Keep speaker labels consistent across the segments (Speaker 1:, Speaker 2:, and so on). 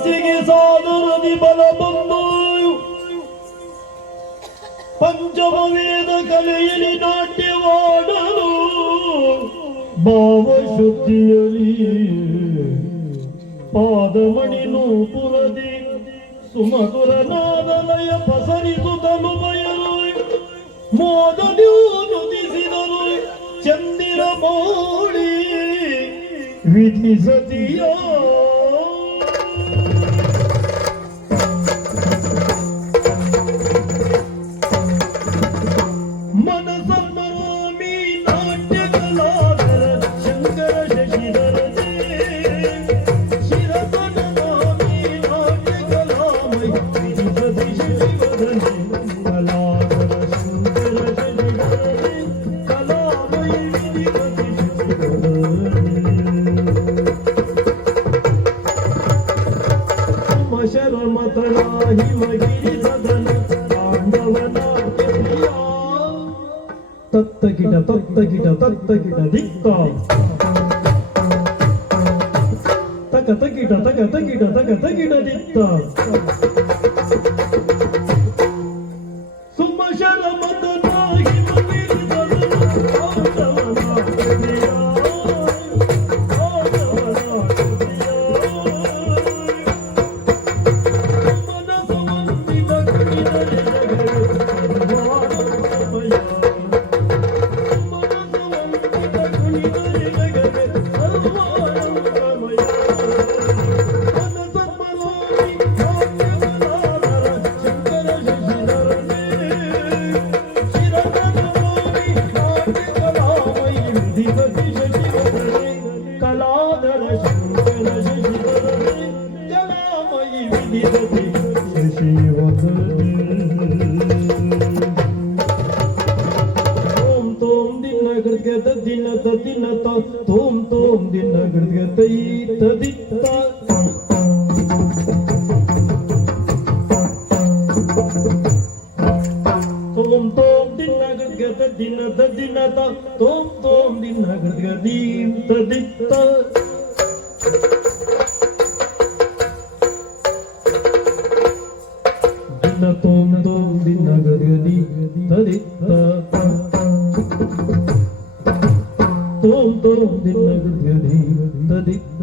Speaker 1: ಹಾಸ್ಯಗೆ ಸಾದರದಿ ಬಲ ಬಂದು ಪಂಚಮ ವೇದ ಕಲೆಯಲ್ಲಿ ನಾಟ್ಯವಾಡಲು ಭಾವಶುದ್ಧಿಯಲಿ. ಪಾದಮಣಿ ನೂಪುರದಿ ಸುಮಧುರ ನಾದಲಯ ಪಸರಿಸುತ್ತಲು ಬಯಲು ಮೋದಲು ನುಡಿಸಿದರು ಚಂದಿರ ಮೋಳಿ ವಿಧಿಸತಿಯ ತತ್ತಗಿಡ ತತ್ತಗಿಡ ತತ್ತಗಿಡ ದಿಕ್ಕ. ತಗ ತಗಿಡ ತಗ ತಗಿಡ ತಗ ತಗಿಡ ದಿತ್ತ ದಿನ ತೋಂ ತೋಂ ದಿನ ಗೃದ್ಗತ ತದಿತ್ತ ತೋಂ ತೋಂ ದಿನ ಗೃದ್ಗತ ದಿನ ದಿನ ತೋಂ ತೋಂ ದಿನ ಗೃದ್ಗದೀಂ ತದಿತ್ತ ದಿನ ತೋಂ ತೋಂ ದಿನ ಗೃದ್ಗದಿ ತದಿತ್ತ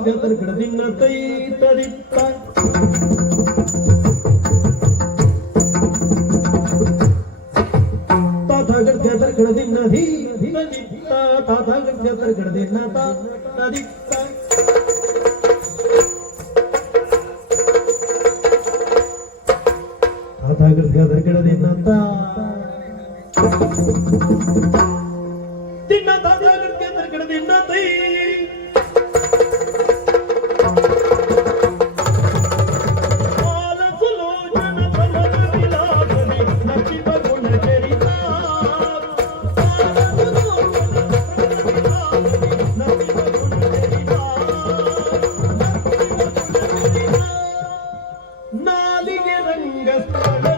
Speaker 1: ತಾತ ಗಡ್ಗದರ್ ಗಡ ದಿನ ತೈ ತರಿತ್ತ ತಾತ ಗಡ್ಗದರ್ ಗಡ ದಿನ ಧೀ ತದಿತ್ತ ತಾತ ಗಡ್ಗದರ್ ಗಡ ದಿನ ತ ತದಿತ್ತ ತಾತ ಗಡ್ಗದರ್ ಗಡ ದಿನ ತ ದಿನ ತಾತ ಗಡ್ಗದರ್ ಗಡ ದಿನ ತೈ gastrolo.